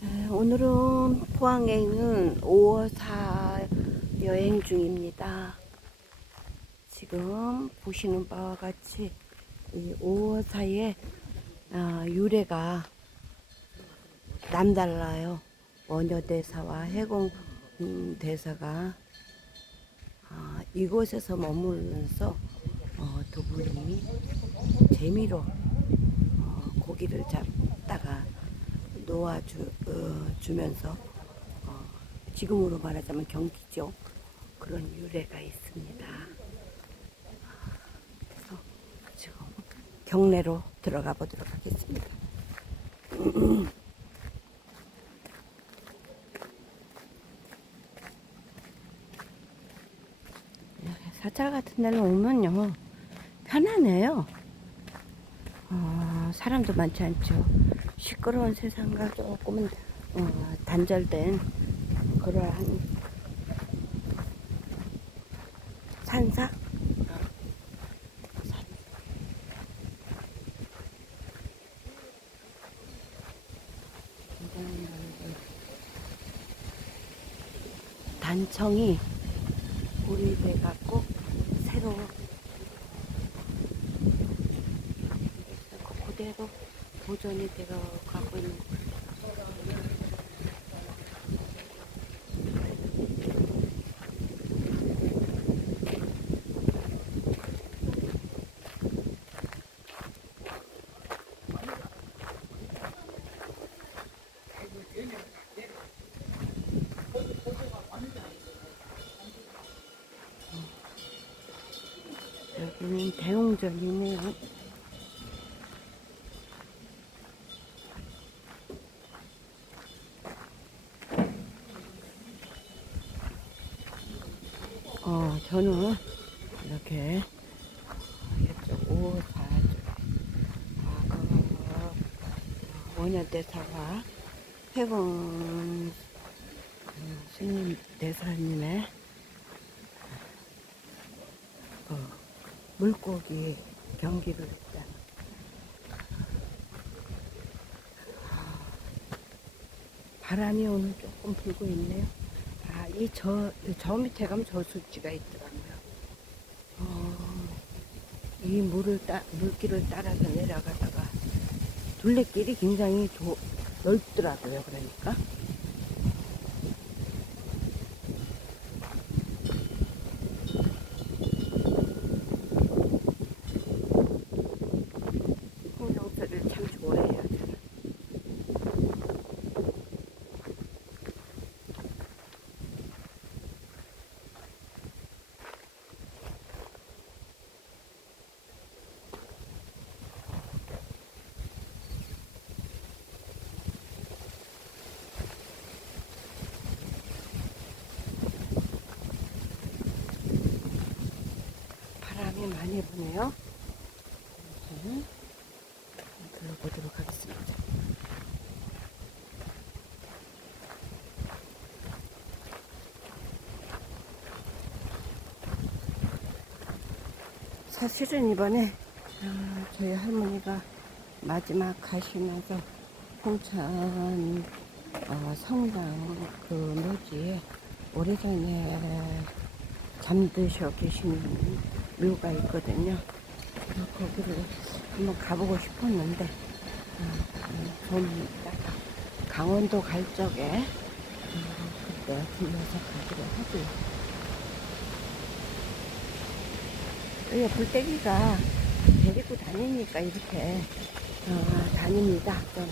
에, 오늘은 포항에 있는 5호사 여행 중입니다. 지금 보시는 바와 같이 이 5호사의 아, 유래가 남달라요. 원효대사와 해공대사가 아, 이곳에서 머무르면서 어, 두 분이 재미로 어, 고기를 잡다가 놓아주 어, 어, 지금으로 말하자면 경기죠. 그런 유래가 있습니다. 그래서 지금 경내로 들어가 보도록 하겠습니다. 사찰 같은 데는 오면요 편하네요. 어, 사람도 많지 않죠. 시끄러운 세상과 조금은 어, 단절된 그러한 산사? 단청이 오래돼 갖고 새로 그대로 보존이 되어 가고 있는 여기는 대웅전이네요. 어, 저는 이렇게 이쪽 오사 아, 그 원효대사와 회공 그 스님 대사님의 그 물고기 경기를 했다. 바람이 오늘 조금 불고 있네요. 아, 이 저, 저 밑에 가면 저수지가 있더라고요. 어, 이 물을 따, 물길을 따라서 내려가다가 둘레길이 굉장히 조, 넓더라고요. 그러니까. 풍경소를 참 좋아해요. 저는. 바람이 많이. 이렇게. 들어보도록 하겠습니다. 사실은 이번에 아, 저희 할머니가 마지막 가시면서 홍천 어, 성당 그 묘지에 오래전에 잠드셔 계시는 묘가 있거든요. 거기를 한번 가보고 싶었는데 어, 좀 이따가 강원도 갈 적에 어, 그때 들려서 가기로 하고요. 여기 불떼기가 데리고 다니니까 이렇게 어, 다닙니다. 좀.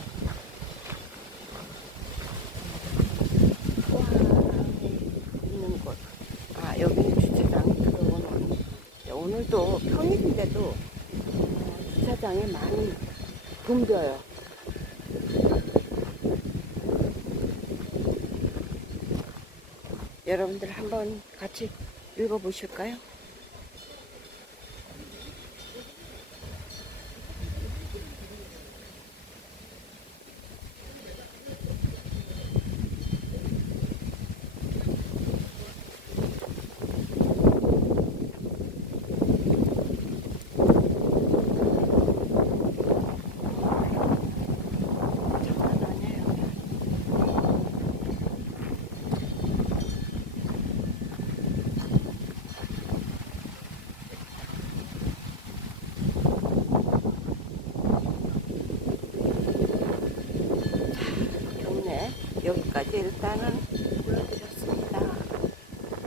있는 곳. 아, 들어오는. 오늘도 평일인데도 어, 주차장에 많이 붐벼요. 여러분들 한번 같이 읽어보실까요? 여기까지. 일단은